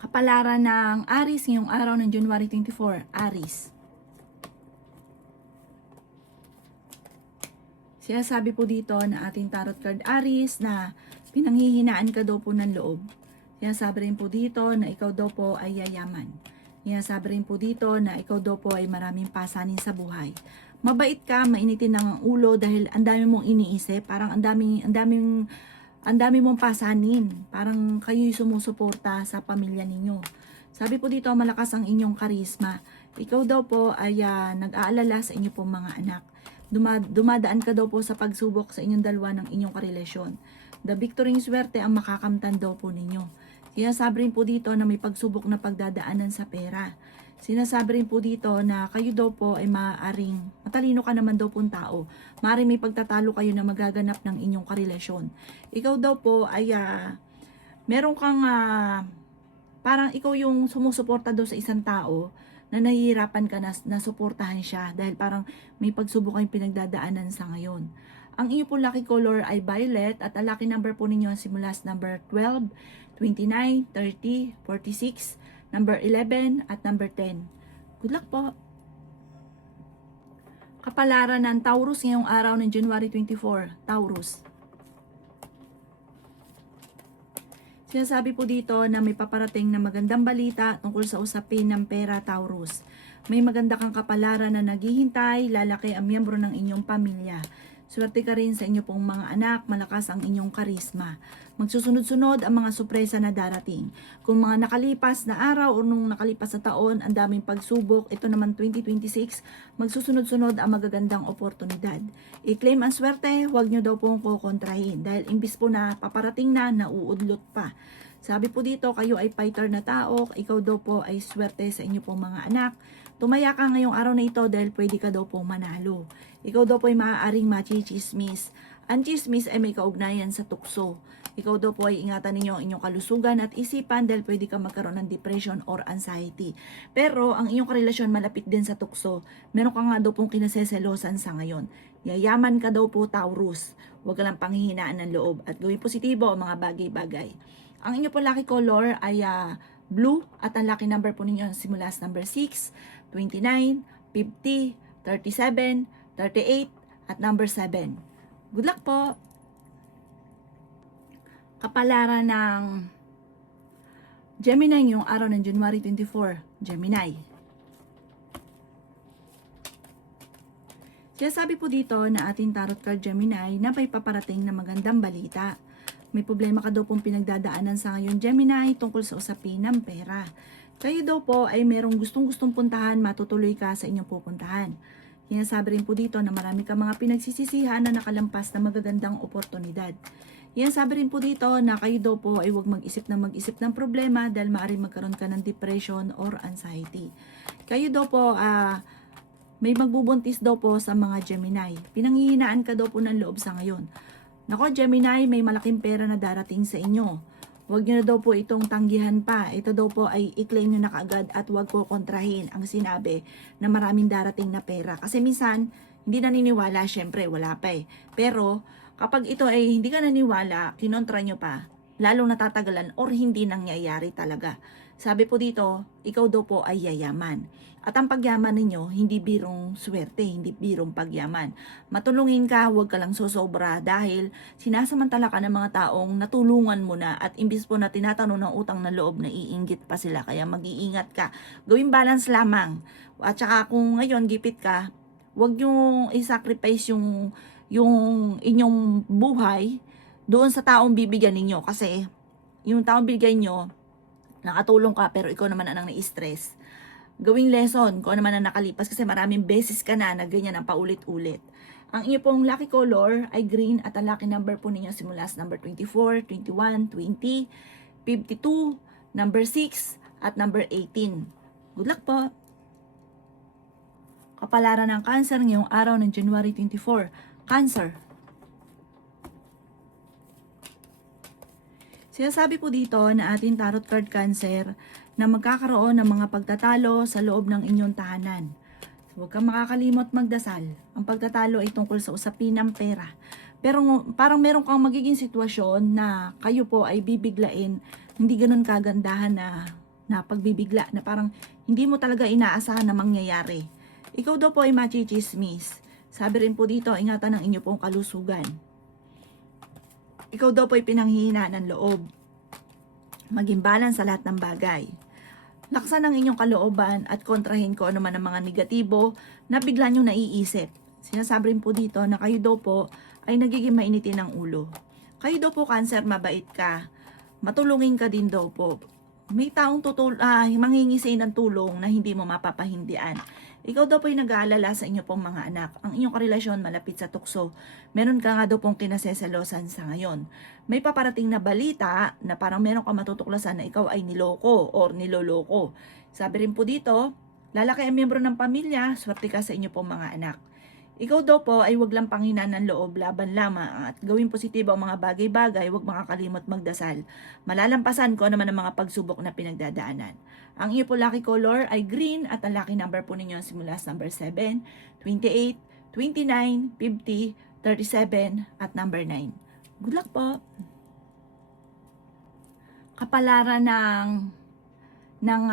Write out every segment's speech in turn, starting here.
Kapalaran ng Aries ngayong araw ng January 24, Aries. Sinasabi po dito na ating tarot card Aries na pinanghihinaan ka daw po ng loob. Sinasabi rin po dito na ikaw daw po ay yayaman. Sinasabi rin po dito na ikaw daw po ay maraming pasanin sa buhay. Mabait ka, mainitin ng ang ulo dahil ang dami mong iniisip, parang ang dami mong pasanin. Parang kayo'y sumusuporta sa pamilya ninyo. Sabi po dito, malakas ang inyong karisma. Ikaw daw po ay nag-aalala sa inyo pong mga anak. Dumadaan ka daw po sa pagsubok sa inyong dalawa ng inyong karelasyon. The victory ng swerte ang makakamtan daw po ninyo. Sinasabi rin po dito na may pagsubok na pagdadaanan sa pera. Sinasabi rin po dito na kayo daw po ay maaaring, matalino ka naman daw pong tao. Maaaring may pagtatalo kayo na magaganap ng inyong karelasyon. Ikaw daw po ay meron kang parang ikaw yung sumusuporta daw sa isang tao na nahihirapan ka na suportahan siya dahil parang may pagsubok kayong pinagdadaanan sa ngayon. Ang inyo po lucky color ay violet at ang lucky number po ninyo simula sa number 12, 29, 30, 46, number 11 at number 10. Good luck po! Kapalaran ng Taurus ngayong araw ng January 24, Taurus. Sinasabi po dito na may paparating na magandang balita tungkol sa usapin ng pera, Taurus. May maganda kang kapalaran na naghihintay, lalaki ang miyembro ng inyong pamilya. Swerte ka rin sa inyo pong mga anak, malakas ang inyong karisma. Magsusunod-sunod ang mga sorpresa na darating. Kung mga nakalipas na araw o nung nakalipas na taon, ang daming pagsubok, ito naman 2026, magsusunod-sunod ang magagandang oportunidad. I-claim ang swerte, huwag nyo daw pong kukontrahin dahil imbis po na paparating na, nauudlot pa. Sabi po dito, kayo ay fighter na tao, ikaw daw po ay swerte sa inyo pong mga anak. Tumaya ka ngayong araw na ito dahil pwede ka daw pong manalo. Ikaw daw po ay maaaring machismis. Ang chismis ay may kaugnayan sa tukso. Ikaw daw po ay ingatan ninyo ang inyong kalusugan at isipan dahil pwede ka magkaroon ng depression or anxiety. Pero ang inyong karelasyon malapit din sa tukso. Meron ka nga daw pong kinaseselosan sa ngayon. Yayaman ka daw po, Taurus. Huwag ka lang panghihinaan ng loob at gawin positibo ang mga bagay-bagay. Ang inyong po lucky color ay blue at ang lucky number po ninyo simula sa number 6, 29, 50, 37, 38 at number 7. Good luck po! Kapalaran ng Gemini ngayong araw ng January 24, Gemini. Sinasabi po dito na ating tarot card Gemini na may paparating na magandang balita. May problema ka daw pong pinagdadaanan sa ngayon Gemini tungkol sa usapin ng pera. Kayo daw po ay merong gustong-gustong puntahan, matutuloy ka sa inyong pupuntahan. Sinasabi rin po dito na marami ka mga pinagsisisihan na nakalampas na magagandang oportunidad. Sinasabi rin po dito na kayo daw po ay huwag mag-isip ng problema dahil maaaring magkaroon ka ng depression or anxiety. Kayo daw po may magbubuntis daw po sa mga Gemini. Pinanghihinaan ka daw po ng loob sa ngayon. Nako Gemini, may malaking pera na darating sa inyo. Huwag nyo na daw po itong tanggihan pa. Ito daw po ay i-claim nyo na kaagad at huwag po kontrahin ang sinabi na maraming darating na pera. Kasi minsan, hindi naniniwala, syempre wala pa eh. Pero kapag ito ay hindi ka naniwala, kinontra nyo pa, lalong natatagalan or hindi nangyayari talaga. Sabi po dito, ikaw daw po ay yayaman. At ang pagyaman ninyo, hindi birong swerte, hindi birong pagyaman. Matulungin ka, huwag ka lang sosobra dahil sinasamantala ka ng mga taong natulungan mo na at imbis po na tinatanong ng utang na loob, naiinggit pa sila. Kaya mag-iingat ka. Gawing balance lamang. At saka kung ngayon gipit ka, huwag nyo i-sacrifice yung inyong buhay doon sa taong bibigyan ninyo. Kasi yung taong bibigyan nyo, nakatulong ka pero ikaw naman ang nai-stress. Gawing lesson kung ano man ang nakalipas kasi maraming beses ka na ganyan ang paulit-ulit. Ang inyo pong lucky color ay green at ang lucky number po ninyo simula sa number 24, 21, 20, 52, number 6 at number 18. Good luck po! Kapalaran ng Cancer ngayong araw ng January 24. Cancer. Sinasabi po dito na ating tarot card Cancer na magkakaroon ng mga pagtatalo sa loob ng inyong tahanan. So, huwag kang makakalimot magdasal. Ang pagtatalo ay tungkol sa usapin ng pera. Pero parang meron kang magiging sitwasyon na kayo po ay bibiglain, hindi ganun kagandahan na na pagbibigla na parang hindi mo talaga inaasahan na mangyayari. Ikaw daw po ay machichismis. Sabi rin po dito, ingatan ang inyo pong kalusugan. Ikaw daw po ay pinanghihina ng loob. Maging balance sa lahat ng bagay. Laksan ang inyong kalooban at kontrahin ko ano man ang mga negatibo na bigla nyo naiisip. Sinasabi rin po dito na kayo daw po ay nagiging mainitin ng ulo. Kayo daw po, Cancer, mabait ka. Matulungin ka din daw po. May taong manghingi sa ng tulong na hindi mo mapapahindian. Ikaw daw po ay nag-aalala sa inyo pong mga anak. Ang inyong karelasyon malapit sa tukso. Meron ka nga daw pong kinaseselosan sa ngayon. May paparating na balita na parang meron ka matutuklasan na ikaw ay niloko or niloloko. Sabi rin po dito, lalaki ang miyembro ng pamilya, swerte ka sa inyo pong mga anak. Ikaw daw po ay wag lang panghinaan ng loob, laban lamang at gawing positibo ang mga bagay-bagay, wag makakalimot magdasal. Malalampasan ko naman ang mga pagsubok na pinagdadaanan. Ang iyo po lucky color ay green at ang lucky number po ninyo simula sa number 7, 28, 29, 50, 37 at number 9. Good luck po! Kapalaran ng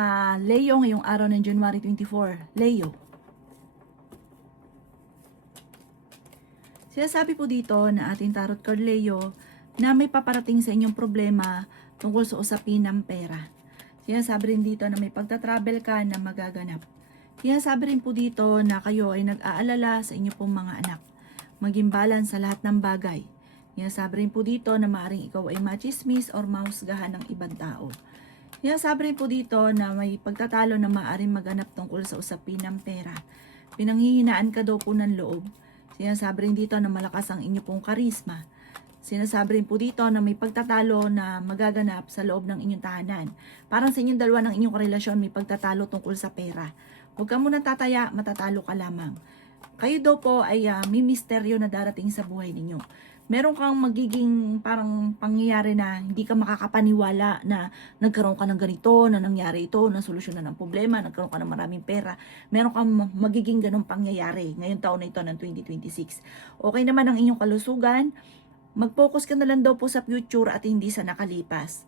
Leo ngayong araw ng January 24. Leo. Sinasabi po dito na ating tarot card Leo na may paparating sa inyong problema tungkol sa usapin ng pera. Sinasabi rin dito na may pagta-travel ka na magaganap. Sinasabi rin po dito na kayo ay nag-aalala sa inyong pong mga anak. Maging balance sa lahat ng bagay. Sinasabi rin po dito na maaaring ikaw ay machismis or mahusgahan ng ibang tao. Sinasabi rin po dito na may pagtatalo na maaaring maganap tungkol sa usapin ng pera. Pinanghihinaan ka daw po ng loob. Sinasabi rin dito na malakas ang inyo pong karisma. Sinasabi rin po dito na may pagtatalo na magaganap sa loob ng inyong tahanan. Parang sa inyong dalawa ng inyong karelasyon may pagtatalo tungkol sa pera. Huwag ka muna tataya, matatalo ka lamang. Kayo daw po ay may misteryo na darating sa buhay ninyo. Meron kang magiging parang pangyayari na hindi ka makakapaniwala na nagkaroon ka ng ganito, na nangyari ito, na solusyonan ng problema, nagkaroon ka ng maraming pera. Meron kang magiging ganong pangyayari ngayong taon na ito ng 2026. Okay naman ang inyong kalusugan. Mag-focus ka na lang daw po sa future at hindi sa nakalipas.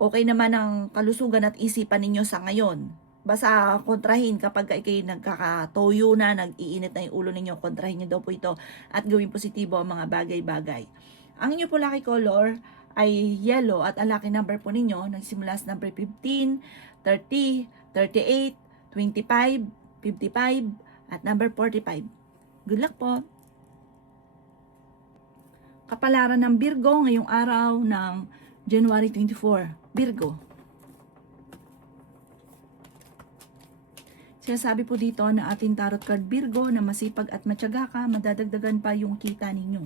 Okay naman ang kalusugan at isipan ninyo sa ngayon. Basta kontrahin kapag kayo nagkakatoyo na, nag-iinit na yung ulo ninyo, kontrahin nyo daw po ito at gawing positibo ang mga bagay-bagay. Ang inyo po lucky color ay yellow at ang lucky number po ninyo nagsimula sa number 15, 30, 38, 25, 55 at number 45. Good luck po! Kapalaran ng Virgo ngayong araw ng January 24. Virgo. Sinasabi po dito na ating tarot card Virgo na masipag at matyaga ka, madadagdagan pa yung kita ninyo.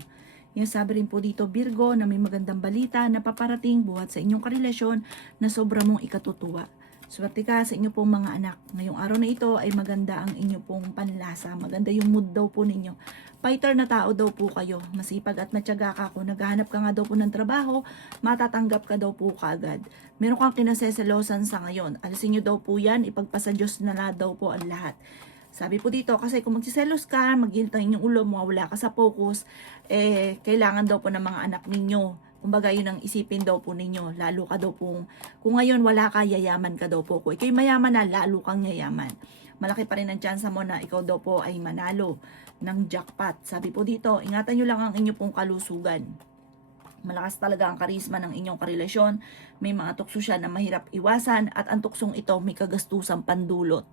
Sinasabi rin po dito Virgo na may magandang balita na paparating buhat sa inyong karelasyon na sobra mong ikatutuwa. Swerte ka sa inyo pong mga anak. Ngayong araw na ito ay maganda ang inyo pong panlasa. Maganda yung mood daw po ninyo. Fighter na tao daw po kayo. Masipag at matyaga ka. Kung naghahanap ka nga daw po ng trabaho, matatanggap ka daw po kaagad. Meron kang kinaseselosan sa ngayon. Alisin nyo daw po yan. Ipagpasa Diyos na daw po ang lahat. Sabi po dito, kasi kung magsiselos ka, maghintay yung ulo mo, wala ka sa focus, kailangan daw po ng mga anak ninyo. Kumbaga yun ang isipin daw po ninyo. Lalo ka daw po, kung ngayon wala ka, yayaman ka daw po. Kung ikaw'y mayaman na, lalo kang yayaman. Malaki pa rin ang tsansa mo na ikaw daw po ay manalo ng jackpot. Sabi po dito, ingatan nyo lang ang inyo pong kalusugan. Malakas talaga ang karisma ng inyong karelasyon. May mga tukso siya na mahirap iwasan at ang tuksong ito may kagastusang pandulot.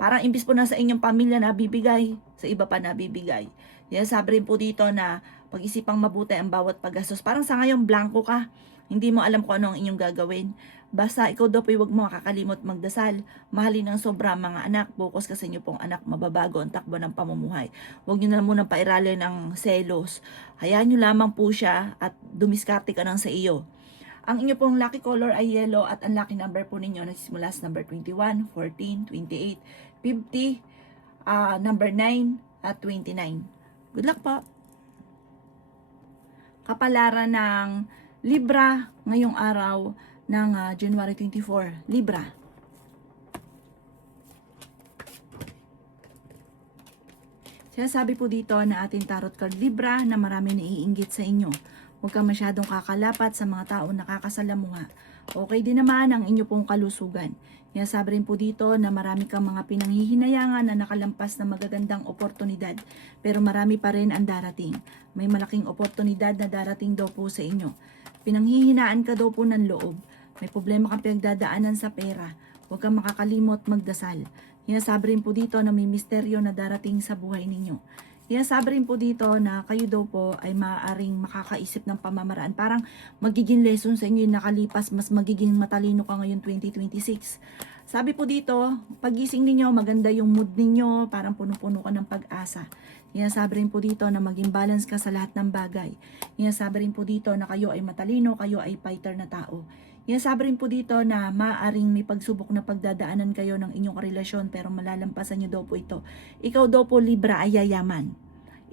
Parang imbis po na sa inyong pamilya na bibigay, sa iba pa na bibigay. Yan sabi rin po dito na pag-isipang mabuti ang bawat paggastos. Parang sa ngayon blanco ka, hindi mo alam kung ano ang inyong gagawin. Basta ikaw daw po huwag mo makakalimot magdasal. Mahalin ng sobra mga anak, focus ka sa inyo pong anak, mababago ang takbo ng pamumuhay. Huwag nyo na munang pairali ng selos. Hayaan nyo lamang po siya at dumiskarte ka lang sa iyo. Ang inyo pong lucky color ay yellow at ang lucky number po ninyo nagsisimula sa number 21, 14, 28, 50, number 9 at 29. Good luck po! Kapalaran ng Libra ngayong araw ng January 24. Libra. Sinasabi po dito na ating tarot card Libra na marami naiinggit sa inyo. Huwag ka masyadong kakalapat sa mga taong nakakasalamuha. Okay din naman ang inyo pong kalusugan. Sinasabi rin po dito na marami kang mga pinanghihinayangan na nakalampas na magagandang oportunidad, pero marami pa rin ang darating. May malaking oportunidad na darating daw po sa inyo. Pinanghihinaan ka daw po ng loob. May problema kang pinagdadaanan sa pera. Huwag kang makakalimot magdasal. Sinasabi rin po dito na may misteryo na darating sa buhay ninyo. Sinasabi rin po dito na kayo daw po ay maaaring makakaisip ng pamamaraan. Parang magiging lesson sa inyo yung nakalipas, mas magiging matalino ka ngayon 2026. Sabi po dito, pagising ninyo, maganda yung mood ninyo, parang puno-puno ka ng pag-asa. Sinasabi rin po dito na maging balance ka sa lahat ng bagay. Sinasabi rin po dito na kayo ay matalino, kayo ay fighter na tao. Sinasabi rin po dito na maaaring may pagsubok na pagdadaanan kayo ng inyong relasyon pero malalampasan nyo daw po ito. Ikaw daw po Libra ay yayaman.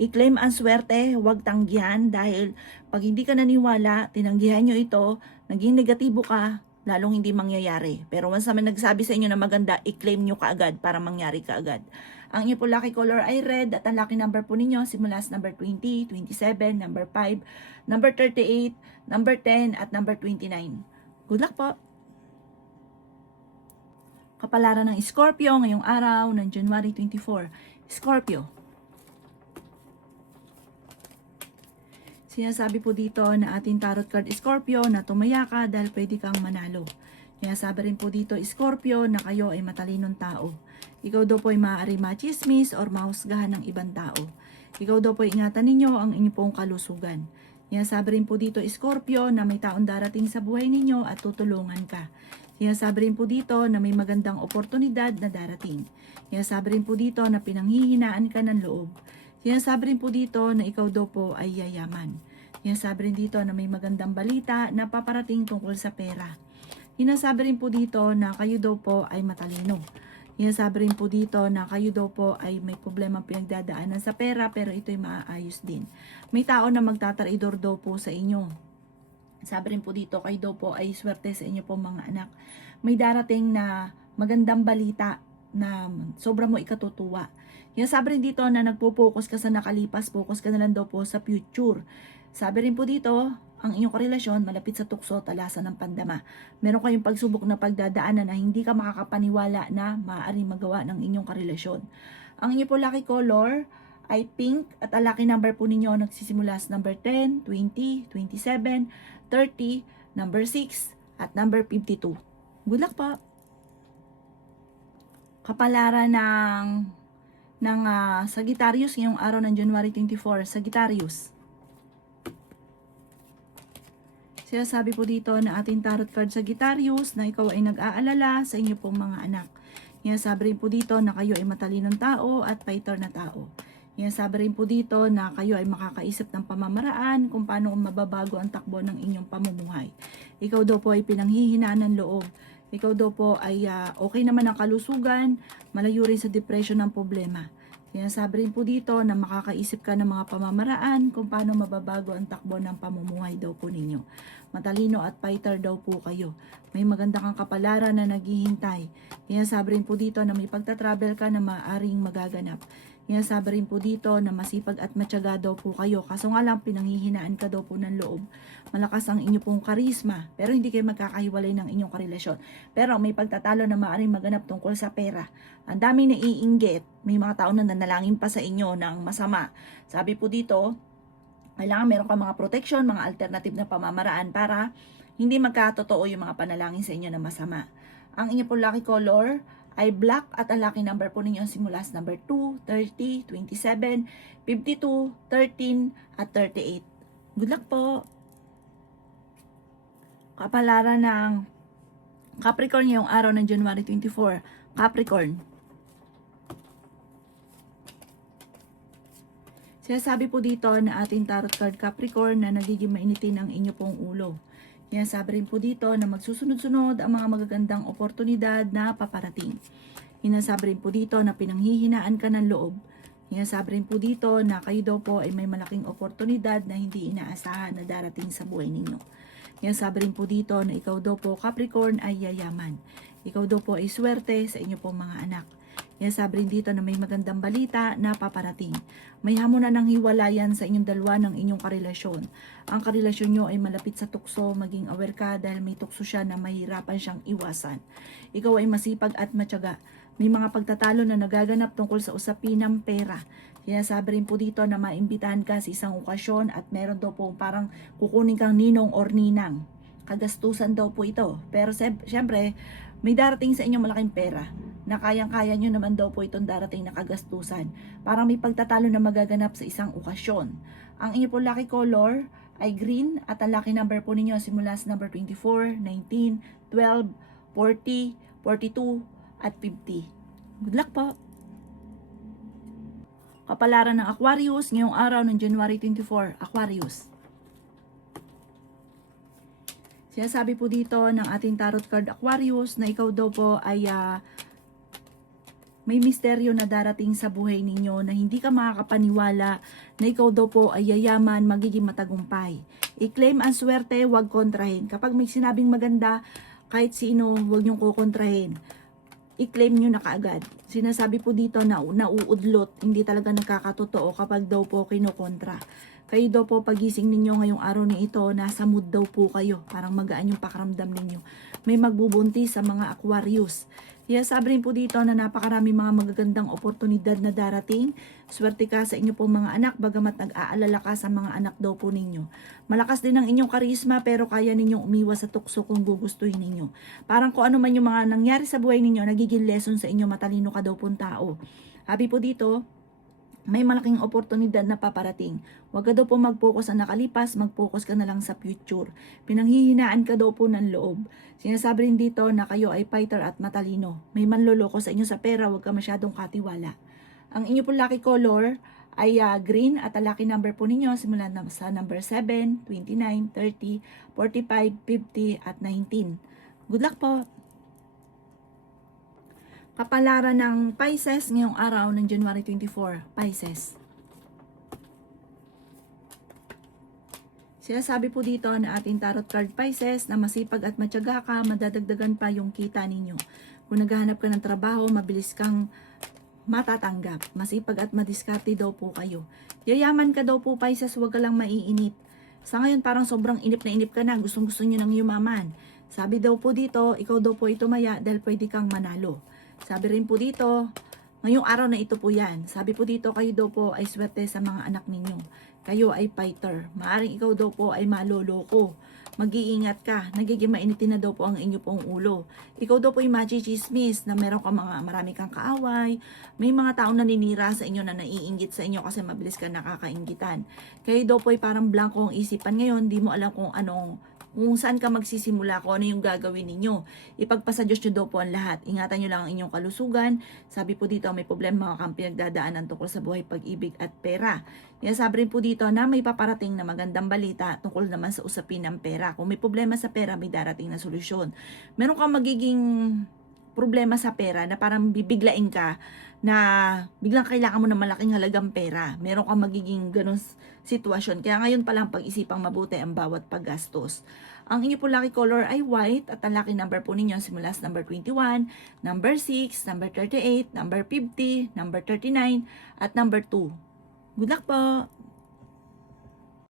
I-claim ang swerte, huwag tanggihan dahil pag hindi ka naniwala, tinanggihan nyo ito, naging negatibo ka, lalong hindi mangyayari. Pero once naman nagsabi sa inyo na maganda, i-claim nyo kaagad para mangyari kaagad. Ang inyo po lucky color ay red at ang lucky number po ninyo simula sa number 20, 27, number 5, number 38, number 10 at number 29. Good luck po! Kapalaran ng Scorpio ngayong araw ng January 24. Scorpio. Sinasabi po dito na ating tarot card Scorpio na tumaya ka dahil pwede kang manalo. Sinasabi rin po dito Scorpio na kayo ay matalinong tao. Ikaw daw po ay maaari machismis or mahusgahan ng ibang tao. Ikaw daw po ingatan ninyo ang inyong pong kalusugan. Sinasabi rin po dito Scorpio na may taong darating sa buhay ninyo at tutulungan ka. Sinasabi rin po dito na may magandang oportunidad na darating. Sinasabi rin po dito na pinanghihinaan ka ng loob. Sinasabi rin po dito na ikaw daw po ay yayaman. Sinasabi rin dito na may magandang balita na paparating tungkol sa pera. Sinasabi rin po dito na kayo daw po ay matalino. Sinasabi rin po dito na kayo daw po ay may problema pinagdadaanan sa pera pero ito'y maaayos din. May tao na magtataridor daw po sa inyo. Sabi rin po dito kayo daw po ay swerte sa inyo po mga anak. May darating na magandang balita na sobra mo ikatutuwa. Sabi rin dito na nagpo-focus ka sa nakalipas, focus ka na lang daw po sa future. Sabi rin po dito, ang inyong karelasyon malapit sa tukso, talasan ng pandama. Meron kayong pagsubok na pagdadaanan na hindi ka makakapaniwala na maaaring magawa ng inyong karelasyon. Ang inyong po lucky color ay pink at ang lucky number po ninyo nagsisimula sa number 10, 20, 27, 30, number 6 at number 52. Good luck po! Kapalaran ng Sagittarius ngayong araw ng January 24. Sagittarius. Sinasabi po dito na ating tarot card Sagittarius na ikaw ay nag-aalala sa inyo pong mga anak. Sinasabi rin po dito na kayo ay matalinong tao at fighter na tao. Sinasabi rin po dito na kayo ay makakaisip ng pamamaraan kung paano mababago ang takbo ng inyong pamumuhay. Ikaw daw po ay pinanghihinaan ng loob. Ikaw daw po ay okay naman ang kalusugan, malayo rin sa depression ng problema. Sinasabi rin po dito na makakaisip ka ng mga pamamaraan kung paano mababago ang takbo ng pamumuhay daw po ninyo. Matalino at fighter daw po kayo. May maganda kang kapalaran na naghihintay. Sinasabi rin po dito na may pagta-travel ka na maaaring magaganap. Sinasabi rin po dito na masipag at matyaga daw po kayo. Kaso nga lang pinanghihinaan ka daw po ng loob. Malakas ang inyo pong karisma pero hindi kayo magkakahiwalay ng inyong karelasyon. Pero may pagtatalo na maaaring maganap tungkol sa pera. Ang daming naiinggit. May mga tao na nanalangin pa sa inyo ng masama. Sabi po dito, kailangan meron ka mga protection, mga alternative na pamamaraan para hindi magkatotoo yung mga panalangin sa inyo na masama. Ang inyo pong lucky color ay black at ang lucky number po ninyo simula sa number 2, 30, 27, 52, 13 at 38. Good luck po! Kapalaran ng Capricorn ngayong araw ng January 24. Capricorn. Sinasabi po dito na ating tarot card Capricorn na nagiging mainitin ang inyo pong ulo. Sinasabi rin po dito na magsusunod-sunod ang mga magagandang oportunidad na paparating. Sinasabi rin po dito na pinanghihinaan ka ng loob. Sinasabi rin po dito na kayo daw po ay may malaking oportunidad na hindi inaasahan na darating sa buhay ninyo. Sinasabi rin po dito na ikaw daw po Capricorn ay yayaman. Ikaw daw po ay swerte sa inyo pong mga anak. Kaya sabi rin dito na may magandang balita na paparating. May hamon na ng hiwalayan sa inyong dalawa ng inyong karelasyon. Ang karelasyon nyo ay malapit sa tukso, maging aware ka dahil may tukso siya na mahirapan siyang iwasan. Ikaw ay masipag at matyaga. May mga pagtatalo na nagaganap tungkol sa usapin ng pera. Kaya sabi rin po dito na maimbitahan ka sa isang okasyon at meron daw po parang kukunin kang ninong or ninang. Kagastusan daw po ito. Pero syempre, may darating sa inyo malaking pera na kayang-kaya nyo naman daw po itong darating na kagastusan. Parang may pagtatalo na magaganap sa isang okasyon. Ang inyo po lucky color ay green at ang lucky number po ninyo simula sa number 24, 19, 12, 40, 42 at 50. Good luck po! Kapalaran ng Aquarius ngayong araw ng January 24, Aquarius. Sinasabi po dito ng ating tarot card Aquarius na ikaw daw po ay may misteryo na darating sa buhay ninyo na hindi ka makakapaniwala na ikaw daw po ay yayaman, magiging matagumpay. I-claim ang swerte, huwag kontrahin. Kapag may sinabing maganda, kahit sino, huwag niyong kukontrahin. I-claim nyo na kaagad. Sinasabi po dito na nauudlot, hindi talaga nakakatotoo kapag daw po kinukontra. Kayo daw po pagising ninyo ngayong araw na ito, nasa mood daw po kayo. Parang magaan yung pakiramdam ninyo. May magbubuntis sa mga Aquarius. Kaya sabi rin po dito na napakarami mga magagandang oportunidad na darating. Swerte ka sa inyo pong mga anak, bagamat nag-aalala ka sa mga anak daw po ninyo. Malakas din ang inyong karisma pero kaya ninyong umiwas sa tukso kung gugustuhin ninyo. Parang kung ano man yung mga nangyari sa buhay ninyo, nagiging lesson sa inyo, matalino ka daw pong tao. Happy po dito, may malaking oportunidad na paparating. Huwag ka daw po mag-focus sa nakalipas, mag-focus ka na lang sa future. Pinanghihinaan ka daw po ng loob. Sinasabi rin dito na kayo ay fighter at matalino. May manloloko sa inyo sa pera, huwag ka masyadong katiwala. Ang inyo po lucky color ay green at ang lucky number po ninyo simula sa number 7, 29, 30, 45, 50 at 19. Good luck po! Kapalaran ng Pisces ngayong araw ng January 24, Pisces. Sinasabi po dito na ating tarot card Pisces na masipag at matyaga ka, madadagdagan pa yung kita ninyo. Kung naghahanap ka ng trabaho, mabilis kang matatanggap. Masipag at madiskarte daw po kayo. Yayaman ka daw po Pisces, huwag ka lang maiinip. Sa ngayon parang sobrang inip na inip ka na, gustong-gusto nyo nang yumaman. Sabi daw po dito, ikaw daw po itumaya dahil pwede kang manalo. Sabi rin po dito, ngayong araw na ito po yan. Sabi po dito, kayo daw po ay swerte sa mga anak ninyo. Kayo ay fighter. Maaring ikaw daw po ay maloloko. Mag-iingat ka. Nagiging mainitin na daw po ang inyo pong ulo. Ikaw daw po ay machichismis na meron ka marami kang kaaway. May mga taong naninira sa inyo na naiinggit sa inyo kasi mabilis ka nakakainggitan. Kayo daw po ay parang blanco ang isipan ngayon. Di mo alam kung saan ka magsisimula, kung ano yung gagawin ninyo. Ipagpasa Diyos nyo daw po ang lahat. Ingatan nyo lang ang inyong kalusugan. Sabi po dito, may problema kang pinagdadaanan tungkol sa buhay, pag-ibig at pera. Kaya sabi rin po dito na may paparating na magandang balita tungkol naman sa usapin ng pera. Kung may problema sa pera, may darating na solusyon. Meron kang magiging problema sa pera na parang bibiglain ka na biglang kailangan mo ng malaking halagang pera. Meron kang magiging ganun sitwasyon. Kaya ngayon pa lang pag-isipang mabuti ang bawat paggastos. Ang inyo po lucky color ay white at ang lucky number po ninyo simula sa number 21, number 6, number 38, number 50, number 39 at number 2. Good luck po!